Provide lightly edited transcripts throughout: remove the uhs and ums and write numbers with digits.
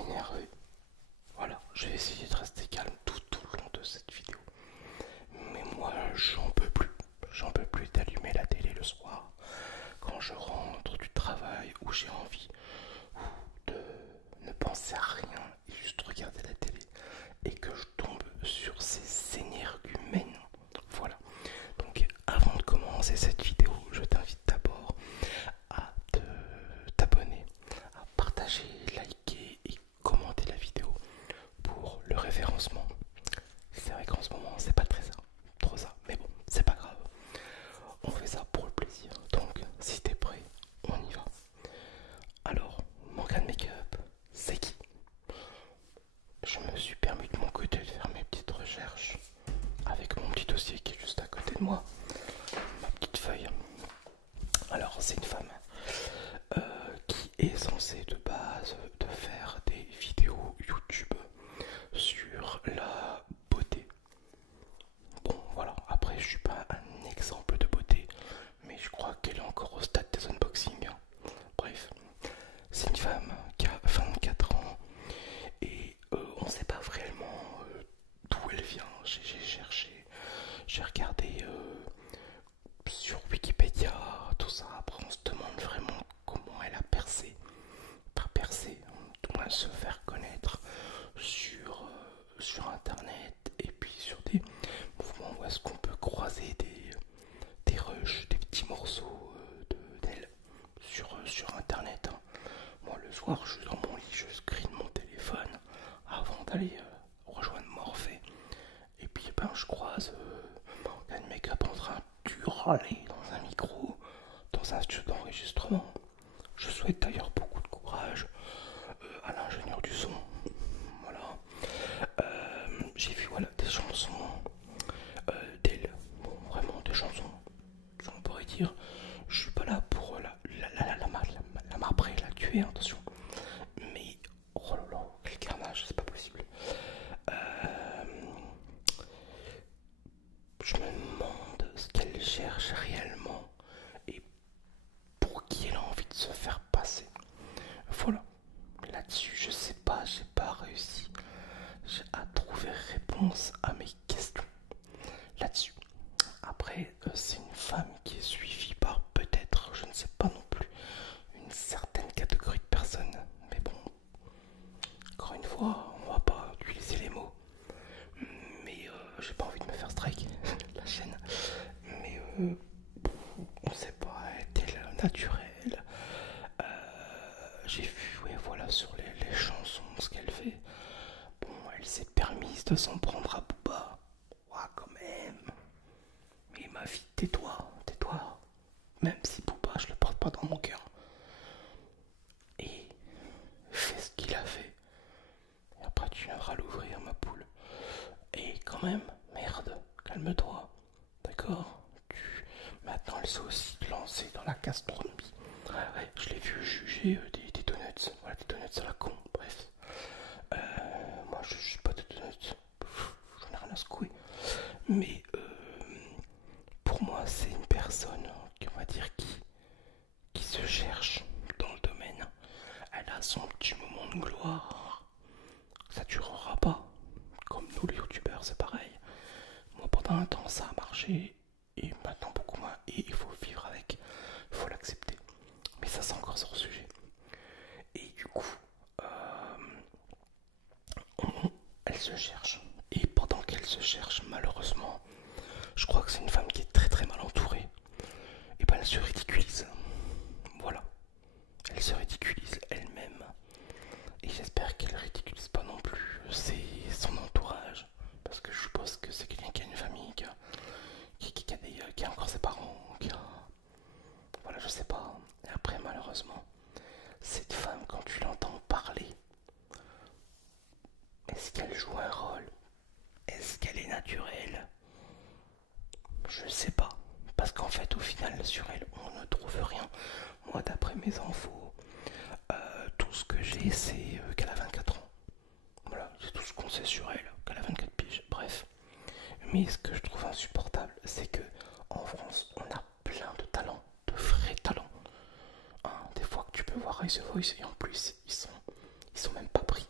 énervé. Voilà, je vais essayer de rester calme tout au long de cette vidéo. Mais moi, j'en peux plus. J'en peux plus d'allumer la télé le soir quand je rentre du travail où j'ai envie de ne penser à rien et juste regarder la télé et que je tombe sur ces énergumènes. Voilà. Donc avant de commencer cette vidéo, je t'invite d'abord à t'abonner, à partager, liker et commenter la vidéo pour le référencement. C'est vrai qu'en ce moment c'est pas trop ça, mais bon, c'est pas grave. On fait ça pour le plaisir. Donc si t'es prêt, on y va. Alors, mon cas de make-up, c'est qui? Je me suis permis de mon côté de faire mes petites recherches avec mon petit dossier qui est juste à côté de moi, ma petite feuille. Alors, c'est une femme qui est censée de base de faire des vidéos YouTube sur la beauté. Bon, voilà, après, je suis pas un exemple de beauté, mais je crois qu'elle est encore au stade des unboxings. Bref, c'est une femme qui a 24 ans et on ne sait pas vraiment d'où elle vient. J'ai cherché, j'ai regardé sur Wikipédia, tout ça. Après, on se demande vraiment comment elle a percé, pas percé, tout moins se faire connaître sur internet et puis sur des mouvements où est-ce qu'on peut croiser des rushs, des petits morceaux d'elle sur internet. Hein. Moi, le soir, je suis dans mon lit, je screen mon téléphone avant d'aller rejoindre Morphée. Et puis, ben, je croise Morgan Make-up en train de râler dans un micro, dans un studio d'enregistrement. Je souhaite d'ailleurs beaucoup de courage à l'ingénieur du son. Voilà. J'ai vu voilà, des chansons d'elle. Bon, vraiment des chansons. On pourrait dire, je suis pas là pour la marbrer, la tuer, attention. Mais, oh là là, quel carnage, c'est pas possible. Je me demande ce qu'elle cherche réellement et pour qui elle a envie de se faire passer. Voilà. Là-dessus, je sais pas, j'ai pas réussi à trouver réponse à mes questions. Là-dessus. Après, c'est une femme qui est suivie par peut-être, je ne sais pas non plus, une certaine catégorie de personnes. Mais bon, encore une fois, on va pas utiliser les mots. Mais j'ai pas envie de me faire strike la chaîne. Mais on sait pas, est-elle naturelle? J'ai vu, ouais, voilà, sur les chansons, ce qu'elle fait. Bon, elle s'est permise de s'en prendre à Booba. Ouais, quand même. Mais ma fille, tais-toi, tais-toi. Même si Booba, je le porte pas dans mon cœur. Et fais ce qu'il a fait. Et après, tu viendras l'ouvrir, ma poule. Et quand même, merde, calme-toi. D'accord? Maintenant, elle sait aussi te lancer dans la gastronomie. Ouais, ouais, je l'ai vu juger des donuts. Voilà, des donuts à la con, bref. Moi, je suis pas de donuts. J'en ai rien à secouer. Mais pour moi, c'est une personne, on va dire, qui se cherche dans le domaine. Elle a son petit moment de gloire. Ça durera pas. Comme nous, les youtubeurs, c'est pareil. Moi, pendant un temps, ça a marché. Et maintenant, beaucoup moins. Et il faut vivre avec. Il faut l'accepter. Mais ça, c'est encore sur le sujet. Et du coup, elle se cherche. Et pendant qu'elle se cherche, malheureusement, je crois que c'est une femme qui est très très mal entourée. Et ben elle se ridiculise. Voilà. Elle se ridiculise elle-même. Et j'espère qu'elle ridiculise pas non plus son entourage. Parce que je suppose que c'est quelqu'un qui a une famille, qui a encore ses parents, voilà, je sais pas. Et après, malheureusement, cette femme, quand tu l'entends parler, est-ce qu'elle joue un rôle? Est-ce qu'elle est naturelle? Je sais pas. Parce qu'en fait, au final, sur elle, on ne trouve rien. Moi, d'après mes infos, tout ce que j'ai, c'est qu'elle a 24 ans. Voilà, c'est tout ce qu'on sait sur elle, qu'elle a 24 piges. Bref. Mais ce que je trouve insupportable, c'est que en France, on a plein de talents, de vrais talents. Hein, des fois que tu peux voir Rise the Voice et en plus, ils sont même pas pris.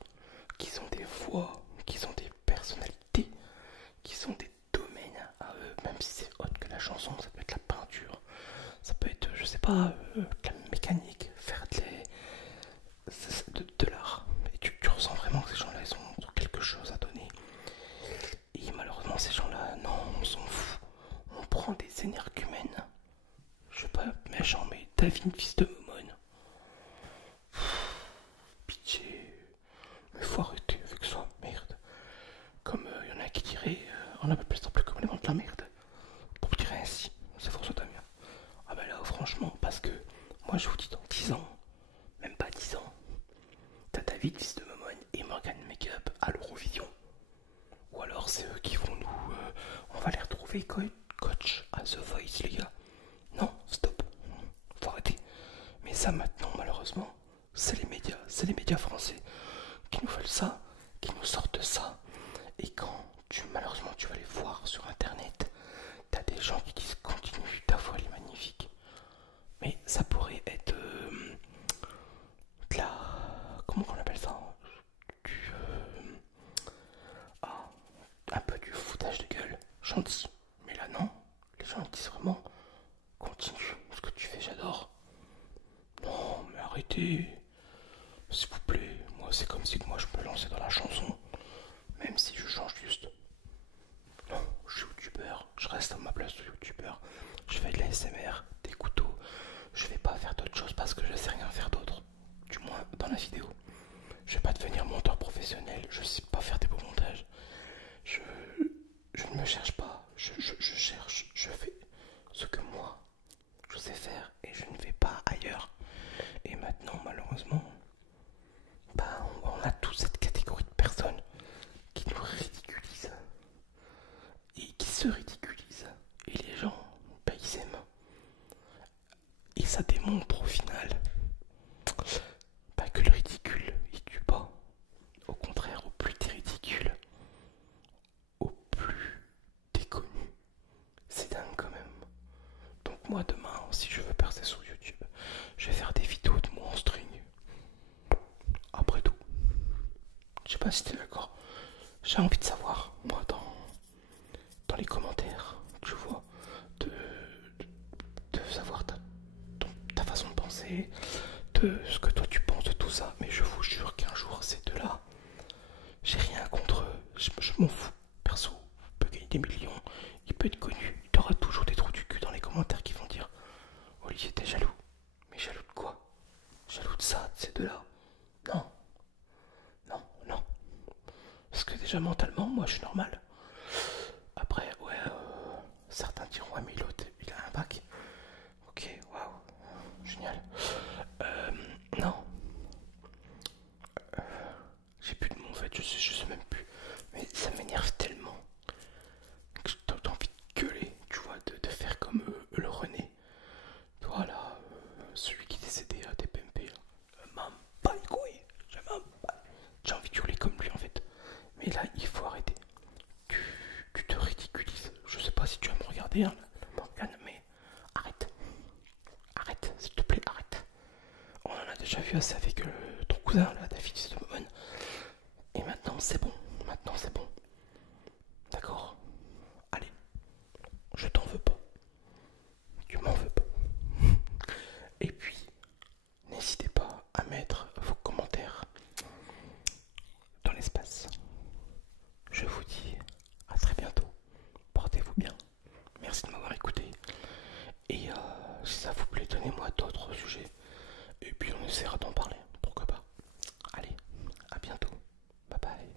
vraiment que ces gens-là, ils ont quelque chose à donner. Et malheureusement, ces gens-là, non, on s'en fout. On prend des énergumènes. Je sais pas, méchant, mais David, fils de Momone. Pitié. Mais faut arrêter avec ça, merde. Comme il y en a qui diraient, on appelle ça plus communément de la merde. Pour dire ainsi, c'est force de bien. Ah bah là, franchement, parce que moi je vous dis dans 10 ans, même pas 10 ans, t'as David, fils de Momone et Morgan Makeup à l'Eurovision. Ou alors c'est eux qui vont nous... on va les retrouver coach à The Voice, les gars. Non, stop. Faut arrêter. Mais ça maintenant, malheureusement, c'est les médias français qui nous veulent ça, qui nous sortent ça. Et quand malheureusement tu vas les voir sur internet, t'as des gens qui disent continue, ta voix elle est magnifique. Mais ça pourrait être de la... comment qu'on appelle ça, du... ah, un peu du foutage de gueule, gentil. Mais là non, les gens ils disent vraiment continue, ce que tu fais j'adore. Non mais arrêtez, s'il vous plaît. Moi c'est comme si moi je me lançais dans la chanson, même si je change juste. Non, je suis youtubeur, je reste à ma place de youtubeur. Je fais de la SMR, des couteaux. Je vais pas faire d'autres choses parce que je sais rien faire d'autre. Du moins dans la vidéo. Je vais pas devenir monteur professionnel, je sais pas faire des beaux montages. Je ne me cherche pas, je cherche, je fais ce que moi je sais faire et je ne vais pas ailleurs. Et maintenant malheureusement, bah, on a toute cette catégorie de personnes qui nous ridiculisent et qui se ridiculisent. Et les gens, bah, ils aiment. Et ça démontre au final bah, que le ridicule, il tue pas. Au contraire, au plus t'es ridicule, au plus t'es connu. C'est dingue quand même. Donc moi demain, si je veux percer sur YouTube, je vais faire des vidéos de moi en string. Après tout. Je sais pas si t'es d'accord. J'ai envie de savoir, moi, dans les commentaires, tu vois, de savoir ta façon de penser, de ce que toi tu penses de tout ça. Mais je vous jure qu'un jour, ces deux-là, j'ai rien contre eux. Je m'en fous. Perso, il peut gagner des millions, il peut être connu. Il y aura toujours des trous du cul dans les commentaires qui vont dire Olivier, t'es jaloux. Mais jaloux de quoi? Jaloux de ça, de ces deux-là? Non, non, non. Parce que déjà mentalement, moi je suis normal. Après, ouais, certains diront ouais, mais l'autre, il a un bac. Ok, waouh, génial. Non, j'ai plus de mots en fait, je sais même plus. Mais ça m'énerve tellement que j'ai envie de gueuler, tu vois, de faire comme le René. Voilà, celui qui est décédé à TPMP. M'en pas les couilles, j'ai envie de hurler comme lui en fait. Mais là, il faut arrêter. Tu te ridiculises. Je sais pas si tu vas me regarder, hein, Morgane, mais arrête. Arrête, s'il te plaît, arrête. On en a déjà vu assez avec ton cousin, là, David de Momone. Et maintenant, c'est bon. Maintenant, c'est bon. D'accord? Allez, je t'en veux pas. Tu m'en veux pas. Et puis, n'hésitez pas à mettre vos commentaires dans l'espace. Je vous dis à très bientôt. Portez-vous bien. Merci de m'avoir écouté. Et si ça vous plaît, donnez-moi d'autres sujets. Et puis on essaiera d'en parler. Pourquoi pas. Allez, à bientôt. Bye bye.